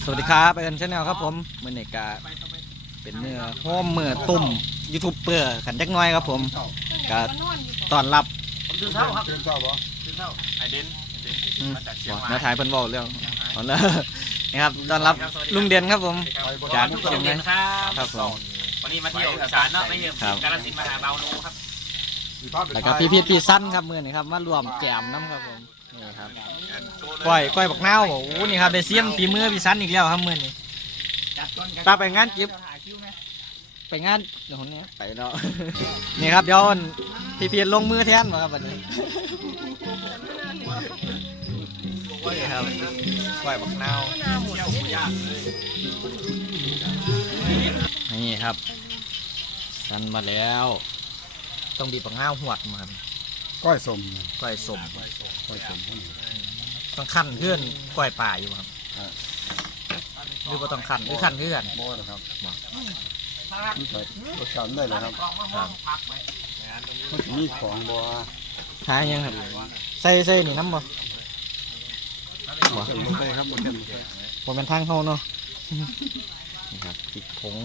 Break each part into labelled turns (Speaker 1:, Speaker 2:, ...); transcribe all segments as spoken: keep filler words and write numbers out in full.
Speaker 1: สวัสดีครับเอิญชาแนลครับผมเมื่อเนกาเป็นเนื้อห้อมเมื่อตุ่มยูทูบเบอร์ขันจักน้อยครับผมก็ตอนรับ
Speaker 2: ตื่นเช้าครับตื่นเช้าบ่ตื่นเช้าไอเดนมาจากเชียงราย
Speaker 1: น้าถ่ายเพิ่นบอกเรื่องตอนนั้นนะครับตอนรับลุงเด่นครับผมจากเชียงรายครับผม
Speaker 2: วันนี้มาเที่ยวอีสานเนาะไม่เที่ยวกาฬสินธุ์มาหาเบาโนครับ
Speaker 1: แล้วก็พี่พีทพี่สั้นครับมื่อนี้ครับมารวมแกมน้ำครับผมนี่ครับก้อยก้อยบักนาวโอ้โหนี่ครับได้เสียมฝีมือพี่สั้นอีกแล้วครับมื่อนี้ตาไปงานจิบไปงานเดี๋ยวคนนี้ไปแล้วนี่ครับเดี๋ยวพี่พีทลงมือแทนมาครับวันนี้นี่ครับก้อยบักนาวนี่ครับสั้นมาแล้วต้องบีบบักนาวหวดมาครับ
Speaker 3: ก้อยสม
Speaker 1: ก้อยสม
Speaker 3: ก้อยสม
Speaker 1: ต้องขั้นเพื่อนก้อยป่าอยู่ครับหรือว่าต้องขั้นหรือขั้นเพื่อน
Speaker 3: บ่นะครับนี่ใส่รสชาติได้เลยครับมันมีของบ่
Speaker 1: หายังครับใส่ใส่นี่น้ำบ่
Speaker 3: บ่ใส่ครับบ่เป็น
Speaker 1: บ่เป็นทางเขาเนาะนี่ครับพริกผง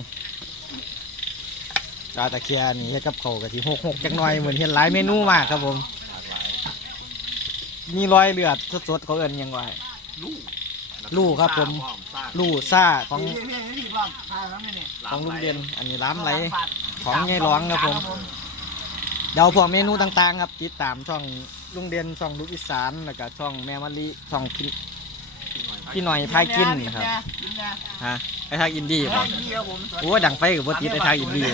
Speaker 1: กาตะเคียนนี่กับเขากะทิหกหกจักหน่อยเหมือนเห็นหลายเมนูมากครับผมมีรอยเลือดสดๆเขาเอิ้นยังไงลู่ครับผมลู่ซ่าของของลุงเด่นอันนี้ร้านไหลของยายร้องครับผมเดาพวกเมนูต่างๆครับติดตามช่องลุงเด่นช่องลูกอีสานแล้วก็ช่องแม่มะลิช่องพี่หน่อยพายกินนะครับฮะไอ้ทางอินดี้ป่ะโอ้ดังไฟกับวัติดไอ้ทางอินดี้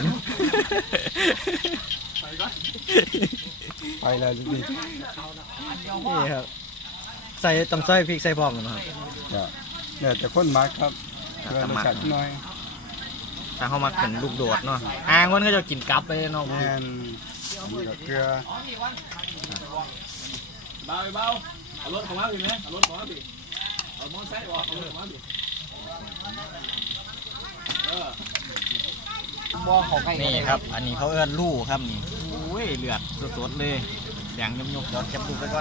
Speaker 3: ไปเลยนี่
Speaker 1: นี่ครับใส่ต้องใส่พริกใส่พร้อมนะครับ
Speaker 3: เนี่ยแต่คนมักครับเกลือรสชาติน้อย
Speaker 1: ถ้าเขามาเป็นลูกโดดเนาะอ่างคนก็จะกินกับไปเนาะ
Speaker 3: แม่นเกลือ
Speaker 2: เบาเบาเอารถของมาพี่ไหมเอารถของมาพี่เอามอไซค์ออกเอารถของมาพี่
Speaker 1: นี่ครับอันนี้เขาเอื้อนลู่ครับนี่โอ้ยเลือดสดๆเลยแดงยมๆเดี๋ยวจับดูไปก่อน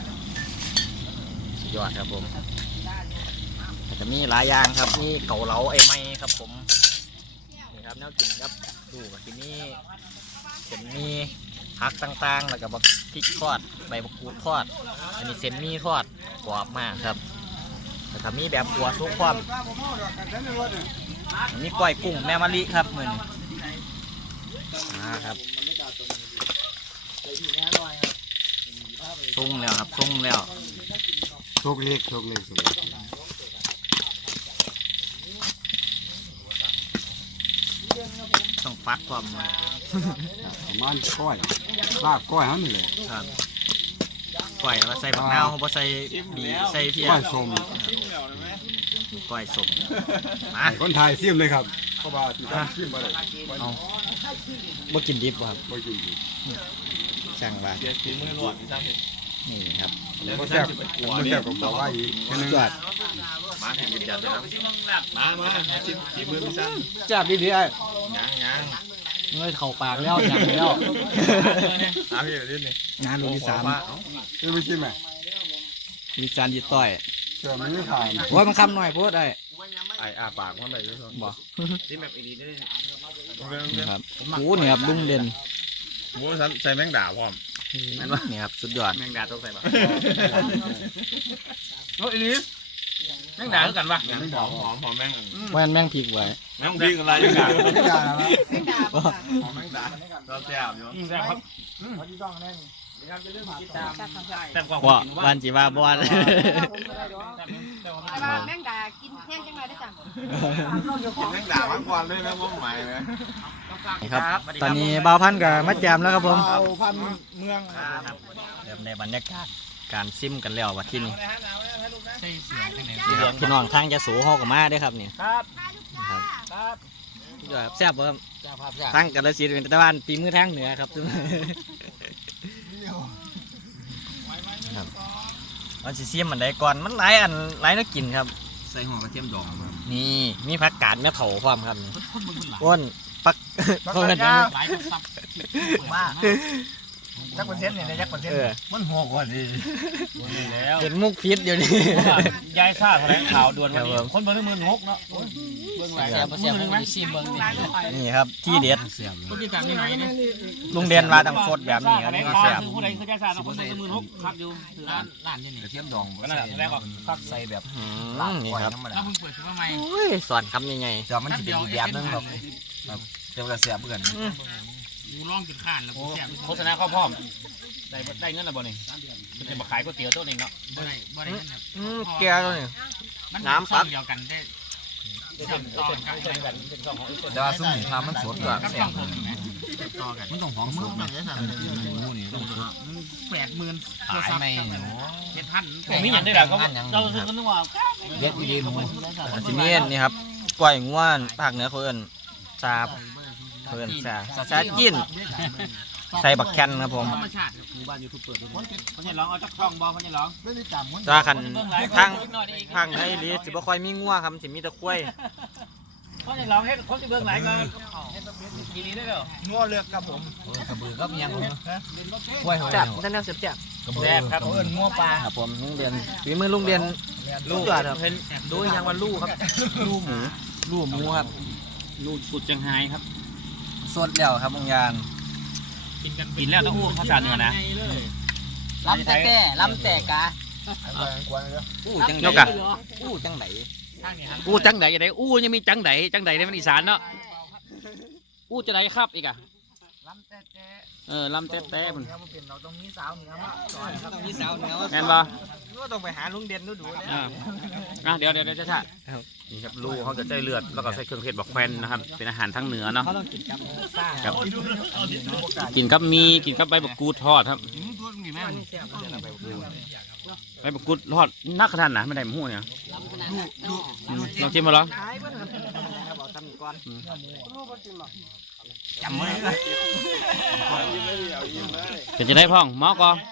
Speaker 1: สุดยอดครับผมจะมีหลายอย่างครับนี่เกาเหลาไอ้ไม้ครับผมนี่ครับแนวกินครับดูกับที่นี่เส้นมีผักต่างๆแล้วก็บักพริกทอดใบมะกรูดทอดอันนี้เส้นมีทอดกรอบมากครับแต่ถ้ามีแบบกัวซุปความนี่ก้อยกุ้งแม่มะลิครับเหมือนครับซุ้งแล้วครับซุ้งแล้ว
Speaker 3: โชคเล็กโชคเล็กสุด
Speaker 1: ต้องฟักความมา
Speaker 3: ประมาณก้อยลาบก้อยเขานี่เลย
Speaker 1: ครับก้อยว่าใส่ผักนาวเขาบ่ใส่บีใส่เพี้ย
Speaker 3: ก้อยสม
Speaker 1: ก้อยสม
Speaker 3: คนไทยซิมเลยครับเพราะว่าที่ต้องซิมมาเลย
Speaker 1: เอาบ่กินดิบบ่ครับ
Speaker 3: บ่กินดิบ
Speaker 1: ช่างว่า
Speaker 2: เดี๋ยวกินมือหลวดที่ตั้ง
Speaker 1: นี่ครับ
Speaker 3: บ่แซ่บบ่แซ่บก็บอกว่าอีกแค่นึงจัด
Speaker 2: มาให้กินจัดเลยนะมามาชิมชิมมือพี่สั้น
Speaker 1: จับดีๆไอ้
Speaker 2: ยังยัง
Speaker 1: เงยเข่าปากแล้วยังแล้ว
Speaker 2: น้ำพี่เดี๋ยวนี้
Speaker 1: งานลูกที่สาม
Speaker 3: คือไม่ชิมไหม
Speaker 1: มีจานดีต่อย
Speaker 3: เชื่อไม่ผ่าน
Speaker 1: โอ้ยมันคำหน่อยพูดได้
Speaker 2: ไอ้อาปากมันได้ยุ่ง
Speaker 1: บ่
Speaker 2: ชิมแบบอีดีได้
Speaker 1: ครับโอ้เนี่ยครับลุงเด่น
Speaker 2: หมูใส่แมงดาพร้อม
Speaker 1: นี่ครับสุดยอด
Speaker 2: แมงดาต้องใส่ป่ะโอ้ยนี่แมงดาคือกันป่ะแมงดาหอมหอมแมง
Speaker 1: แม่นแมงพริกไว้
Speaker 2: แมงพริกอะไรแมงดาแมงดา
Speaker 3: แมงดา
Speaker 2: หอมแมงดาเราแซ่บอยู่แซ่บครับ
Speaker 1: ว่าวันจีว่าบ้าน
Speaker 4: แมงดากินแห้งจังเลยได้จัง
Speaker 2: แมงดาทั้งวันเลยนะพวกใหม่ไหม
Speaker 1: นี่ครับตอนนี้บ่าวพันกับมัดแจมแล้วครับผม
Speaker 3: บ่าวพันเมือง
Speaker 1: เริ่มในบรรยากาศการซิมกันแล้วว่าที่นี่พี่น้องทางจะสูห้องกับมาได้ครับนี่
Speaker 2: ครับ
Speaker 1: ครับแซ่บครับทางกาฬสินธุ์เป็นตะวันปีมือทางเหนือครับครับเราจะเสียมมันได้ก่อนมันหลายอันหลายนักกินครับ
Speaker 2: ใส่หัวกระเทียมดอง
Speaker 1: นี่มีผักกาดแม่เถาความครับอ้วนปักเขาเห็นยังบ้า
Speaker 3: จักเปอร์เซ็นต์เนี่ยจักเปอร์เซ็นต์
Speaker 1: เออ
Speaker 3: มันหัวกว่าดี
Speaker 2: แล้ว
Speaker 1: เห็นมุกพิษเดี๋ยวนี้
Speaker 2: ยายซ่าแถลงข่าวด่วนวันนี้คนเบอร์หนึ่งหมื่นหกเนาะเบื้องหลัง
Speaker 1: เสียบ
Speaker 2: เสียบมือซีเบิ้ง
Speaker 1: นี่ครับที่เด็ด
Speaker 2: คนที่การยังไงเนี่ย
Speaker 1: ลุงเด่นว่าต้องสดแบบนี้ครับ
Speaker 2: แถล
Speaker 1: นี่
Speaker 2: ง
Speaker 1: ก็
Speaker 2: ข่าว
Speaker 1: แซ่บ
Speaker 2: คือผู้ใดคือยายซ่าคนหนึ่งหมื่นหกครับอยู่ร้านร้านนี่นี่
Speaker 3: กระเทียมดอง
Speaker 2: ก็นั่นแหละแถลงก็คัก
Speaker 3: ใส่แบบ
Speaker 1: อื
Speaker 3: ลาบ
Speaker 1: มนี่
Speaker 3: ก้อย
Speaker 1: ครับ
Speaker 3: ธรรมดา
Speaker 2: เราเพิ่งเปิดมาใหม่
Speaker 1: โอ้ยสอนคำยังไง
Speaker 3: เดี๋ยวมันจะเป็นอีกแบบนึงครับครับเดี๋ยวกระเสียบเพื่อน
Speaker 2: กูร้องกินข้านแล้วโฆษณาข้าวพร้อมได้ได้เงินแล้วบ่นี่จะมาขายก๋วยเตี๋ยวตัวนี้เนาะบ่ได้บ่ได้เงิน
Speaker 1: อืมแกตัวนี้ น้ำปัก
Speaker 2: เดียวกันได้ช่องต่อกันเป็นช่องของ
Speaker 3: แต่ว่าซุ้มนี่ทำมันสดกว่า
Speaker 2: กับ
Speaker 3: เสีย
Speaker 2: ช่อบ งผมนะต่อกัน
Speaker 3: มันต้องหอมสดนะหมูนี่ต้องสด
Speaker 2: แปดหมื่น
Speaker 3: ขายไม่หนู
Speaker 2: เจ็ดพันผมมีอย่างได้แหละเขาเราซื้อกันนึกว่า
Speaker 3: เด็ดอีหลีหมู
Speaker 1: ซิเมียนนี่ครับกล้วยง่วนภาคเหนือเขาเอิ้นซาบเขาเอิ้นซาซาจิ้นใส่บักแคนครับผม
Speaker 2: ธรรมชาติหมู่บ้านยูทูบเปิดคนคนใหญ่ร้องเอาจักช่องบอลคนใหญ่ร้อง
Speaker 1: ถ้าคันทางทางไทยลีสิบ่ค่อยมีงัวครับสิมีแต่กล้วย
Speaker 2: คนใหญ่ร้องเฮ็ดคนที่เบื้องหลังก็กีรีได้เหรอ
Speaker 3: งัวเลือกครับผมกระบือกับยังผมกล้วยหอย
Speaker 1: แซ่บจังแนวแซ่บ
Speaker 3: แซ่บครับเอิ้นงัวปลา
Speaker 1: ๆครับผมลุงเรียนฝีมือลุงเรียนลูกยอดครับ
Speaker 2: เห็นดูยังว่าลูกครับ
Speaker 1: ลูกหมูลูกหมูครับ
Speaker 2: ลูกสุดจังไห้ครับ
Speaker 1: สดแล้วครับบางอย่าง
Speaker 2: กินกันกินแล้วต้องอู้ภาษาเหนือนะ
Speaker 1: ลำแต่แต่ลำแต่กะอู้จัง
Speaker 2: ยกอะ
Speaker 1: อู้จังไหน
Speaker 2: อู้จังไดยังไงอู้ยังมีจังไดจังไดในมันอีสานเนาะอู้จะไดครับอีกอะเออลำแต๊ะแต๊ะมัน
Speaker 3: เราต้องมีสาวเหนือมาสอน
Speaker 1: ต้องมีสาวเหนือ
Speaker 2: แม่นบ่
Speaker 1: ก็ต้องไปหาลุงเด่นดูดูเลย
Speaker 2: อ่าอ่ะเดี๋ยวเดี๋ยวเดี๋ยวช้าๆนี่ครับลูกเขาจะใช้เลือดแล้วก็ใส่เครื่องเทศบอกแควนนะครับเป็นอาหารทั้งเหนือเนาะ
Speaker 1: เขาต้องกินกับซ่า
Speaker 2: ครับกินกับมีกินกับใบบักกูดทอดครับใบบักกูดทอดนักขนาดไหนไม่ได้หมูเนี่ยอืมลองชิมมาเหรอ
Speaker 1: ขายเพิ่นครับบอกตำหนิก่อน
Speaker 3: จำไว้
Speaker 2: เป็นจะได้พ่องหมอก่อน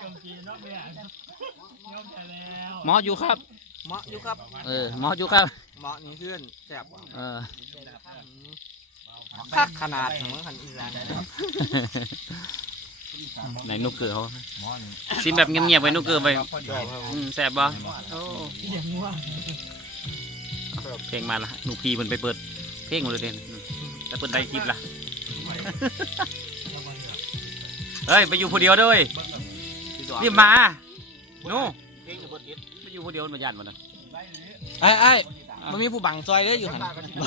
Speaker 2: หมออยู่ครับ
Speaker 1: เหมาะอยู่ครับ
Speaker 2: เออหมออยู่ครับ
Speaker 1: เหมาะนี่ขึ้นแซ่บ
Speaker 2: เออ
Speaker 1: คักขนาดเหมือนขันอีสาน
Speaker 2: ไหนนุกเกลือเขาซิมแบบเงียบๆไว้นุกเกลือไปอืมแซ่บบ่เพลงมาละหนูพีมันไปเปิดเพลงหมดเลยเด่นแต่เปิดได้คลิปละเฮ้ยไปอยู่ผู้เดียวด้วยรีบมาหนูไปอยู่ผู้เดียวมาญาติมันนะ
Speaker 1: ไอ้ไอ้มันมีผู้บังซอยได้อยู่หัน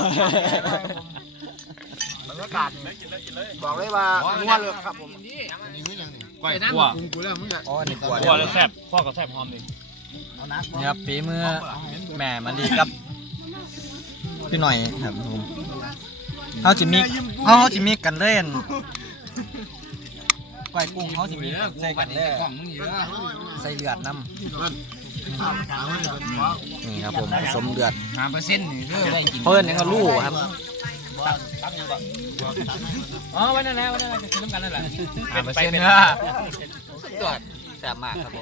Speaker 3: บรรยากาศบอกเลยว่างัวเลือกครับผม
Speaker 2: ก้อยคั่ว
Speaker 3: อ๋อนี่กลัว
Speaker 2: คั่วแล้วแซ่บข้อกับแซ่บหอมเลย
Speaker 1: นี่ครับฝีมือแม่มันดีครับพี่หน่อยครับผมเขาจะมีเขาเขาจะมีกันเล่นก้อยกุ้งเขาจะมีใส่กันเล่นใส่เลือดน้ำนี่ครับผมผสมเลือด
Speaker 3: ห้าเปอร์เซ็นต์นี่เด้อได้กิน
Speaker 1: เพิ่นยังก็ลู่ครับ
Speaker 2: อ๋อวันนั้นแหละวันนั้นแหละจะกินน้ำกันนั่นแหละ
Speaker 3: ห้าเปอร์เซ็นต์
Speaker 2: เป็น
Speaker 3: นะ
Speaker 1: ยอดแซ่บมากครับผม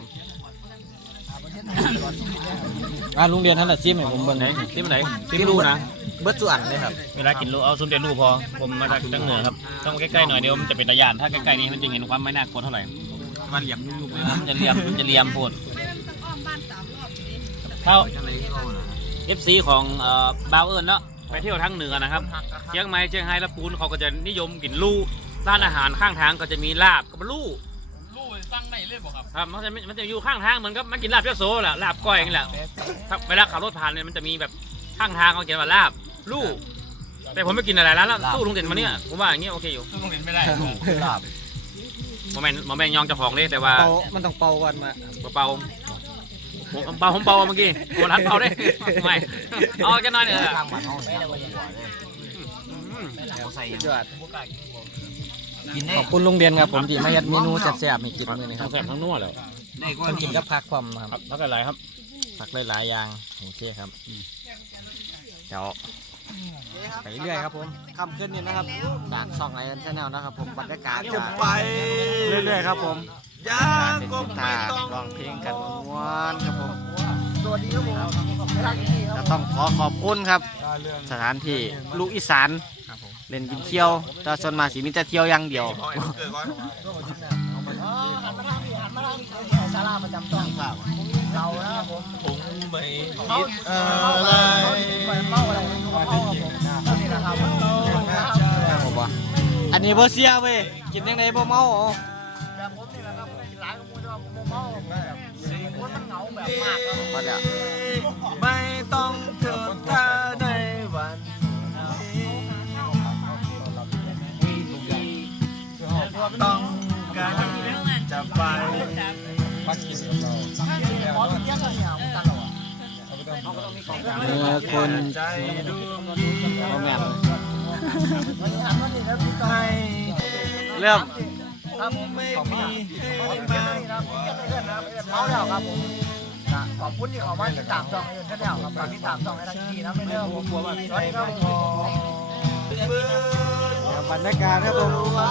Speaker 1: อ่าลุงเรียนท่านละซิมให้ผมเบิ่ง
Speaker 2: ไหนที่มันไหนที่รู้นะ
Speaker 1: เบิดส่วนเลยครับ
Speaker 2: เวลากินรู้เอาซุนเดรู้พอผมมาจากจังเหนือครับต้องใกล้ๆหน่อยเดียวมันจะเป็นตะยานถ้าใกล้ๆนี้มันจะเห็นความไม่น่ากลัวเท่าไหร่มันเหลี่ยมยุ่งๆมันจะเหลี่ยมมันจะเหลี่ยมโพดเท่า เอฟซีของเอ่อบาวเอิญเนาะไปเที่ยวทางเหนือนะครับเชียงใหม่เชียงรายลำพูนเขาก็จะนิยมกินลู่ร้านอาหารข้างทางก็จะมีลาบกับลู่ลู่สั่งได้เลยบอกครับครับมันจะมันจะอยู่ข้างทางเหมือนกับมันกินลาบเจ้าโซ่แหละลาบก้อยนี่แหละถ้าเวลาขับรถผ่านเนี่ยมันจะมีแบบข้างทางเขาเขียนว่าลาบลู่แต่ผมไม่กินอะไรร้านแล้วสู้ลุงเด่นมาเนี่ยผมว่าอย่างเงี้ยโอเคอยู่สู้ลุงเด่นไม่ได้ลาบโมเมนต์โมเมนต์ยองเจ้าของเลยแต่ว่า
Speaker 1: เป่ามันต้องเป่าก่อนมา
Speaker 2: เป่าผมเป่าผมเป่าเมื่อกี้โอ้รัดเป่าได้ไม่เอาจะน้อยเนี่ย
Speaker 3: ข้างบ้านเฮาเนี่ยใส่
Speaker 1: ยอด
Speaker 3: กินได้
Speaker 1: ขอบคุณลุงเรียนครับผมที่มาเฮ็ดเมนูแซ่บๆให้กินมื้อนี้ค
Speaker 2: ทั้
Speaker 1: รั
Speaker 2: ง
Speaker 1: บ
Speaker 2: แซ่บทั้งนัวเลย
Speaker 3: ได้ก็
Speaker 1: มัน
Speaker 3: กิ
Speaker 1: กิ
Speaker 3: น
Speaker 1: นกับผักความครับ
Speaker 2: ครับแล้วก็อะไรครับ
Speaker 1: ผักหลายๆอย่างโอเคครับเดี๋ยวไปเรื่อยครับผมค่ำขึ้นนี่นะครับจากช่องไอเอ็นชาแนลนะครับผมบรรยากาศจะไปเรื่อยๆครับผมยังก็ไม่ต้องร้องเพลงกันม้วนๆครับผมสวัสดีครับผมจะต้องขอขอบคุณครับ สถานที่ลูกอีสานเล่นกินเที่ยวแต่ส่วนมากสิมีแต่เที่ยวอย่างเดียว
Speaker 5: ศาลาประจำต้องเรานะครับผมผมไม่คิดอะไรเมาอะไรเมาครับผมนี่นะครับ
Speaker 1: ผมว่าอันนี้บ่เสียเว้ยกินยังไงบ่เมาอ๋อ
Speaker 5: แบบผมนี่แหละครับกินหลายก็มูจะผมเมาแบบคนมันเหงาแบบมากครับ
Speaker 1: มาแล้ว
Speaker 5: ไม่ต้องเถิดถ้าในวันต้องการจะไปขอที่เลี้ยงเนี่ยมันตลอด
Speaker 1: เมื่อคนบ่แม่นเริ่ม
Speaker 5: ครับไม่มีเมาแล้วครับผมขอบคุณที่เขามาติดตามช่องให้กันแล้วครับฝากติดตามช่องให้ทันทีนะไม่เลิกผมกลัวว่าสวัสดีครับผม
Speaker 1: บรรยากาศครับผม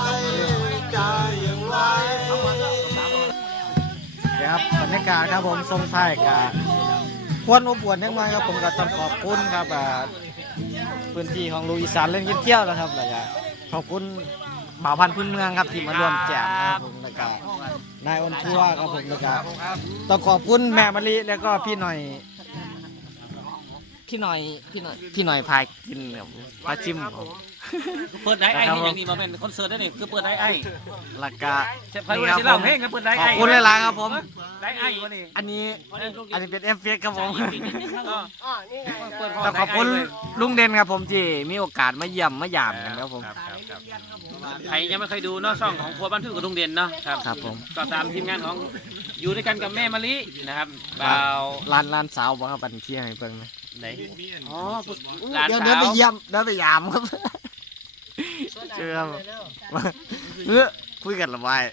Speaker 1: เดี๋ยวครับบรรยากาศครับผมทรงไทายกับควรอบอวลยังไงครับผมก็ต้องขอบคุณครับอ่าพื้นที่ของลูกอีสานเล่นกินเที่ยวแล้วครับแล้วก็ขอบคุณบ่าวพันธุ์พื้นเมืองครับที่มาร่วมแจมนะครับผมแล้วก็นายอ้นทั่วครับผมแล้วก็ต้องขอบคุณแม่มะลิแล้วก็พี่หน่อยพี่หน่อยพี่หน่อยพี่หน่อยพายกินครับพาชิมครับ
Speaker 2: เปิดได้ไอ้ที่อย่างนี้มาเป็นคอนเสิร์ตได้นี่คือเปิดได้ไอ้
Speaker 1: แล้วก็
Speaker 2: เชฟพายุได้สิร้องเพลงก็เปิดได้
Speaker 1: ขอ
Speaker 2: ไอ้
Speaker 1: บคุณหลายๆครับผม
Speaker 2: ได้ไอ้วะนี่
Speaker 1: อันนี้อันนี้เป็นเอฟเฟกต์ครับผม
Speaker 2: เปิด
Speaker 1: ต้องขอบคุณลุงเด่นครับผมที่มีโอกาสมาเยี่ยมมาหยามกันครับผม
Speaker 2: ใครยังไม่เคยดูเนาะช่องของครัวบ้านทุ่งกับลุงเด่นเนาะครับ
Speaker 1: ครับผม
Speaker 2: ก็ตามทีมงานของอยู่ด้วยกันกับแม่มะลินะครับบ่าว
Speaker 1: ร้านร้านสาวบอกครับบันเที่ยงให้เพิ่งนะ
Speaker 2: ไหนอ๋อ
Speaker 1: เดี๋ยวเดี๋ยวไปเยี่ยมเดี๋ยวไปยามครับเจอครับเฮ้ยคุยกันละบาย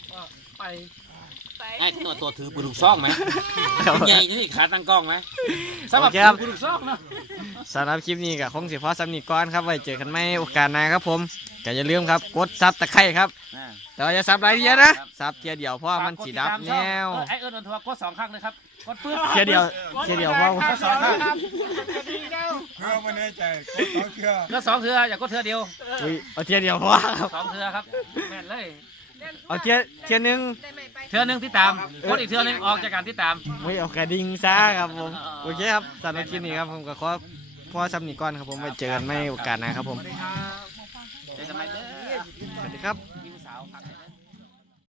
Speaker 2: ไอ้ตัวตัวถือปืนลูกซองไหมใหญ่ที่ขาตั้งกล้องไหมสำหรับปืนลูกซองเนาะ
Speaker 1: สำหรับคลิปนี้ก็คงสิพอสำนีก่อนครับไว้เจอกันใหม่โอกาสหน้าครับผมก็อย่าลืมครับกดซับตะไคร้ครับแต่ว่าอย่าซับหลายเทียนะซับเทียเดียวเพราะว่ามันสีดับแนว
Speaker 2: ไอ้เอิญนนทวัฒน์กดสองครั้งเลยครับกดปืน
Speaker 1: เทียเดียวเทียเดียวเพราะว่า
Speaker 2: สองครั้ง
Speaker 3: เพื่อไม่แน่ใจเขาเชื่อ
Speaker 2: ก็สองเถื่ออย่ากดเถื่อเดียว
Speaker 1: อุ้ยเอาเทียเดียวเพราะว่าครับ
Speaker 2: สองเถื่อครับแม่นเลย
Speaker 1: เอาเทียเทียหนึง
Speaker 2: เถื่อหนึ่งที่ตามกดอีกเถื่อหนึ่งออกจากการที่ตาม
Speaker 1: ไม่เอากระดิ่งซะครับผมโอเคครับสำหรับคลิปนี้ครับผมก็ขอพอสำนีก่อนครับผมไว้เจอกันใหม่โอกาสหน้าครับผม
Speaker 2: เจอกันใหม่เด้อ
Speaker 1: สวัสดีครับ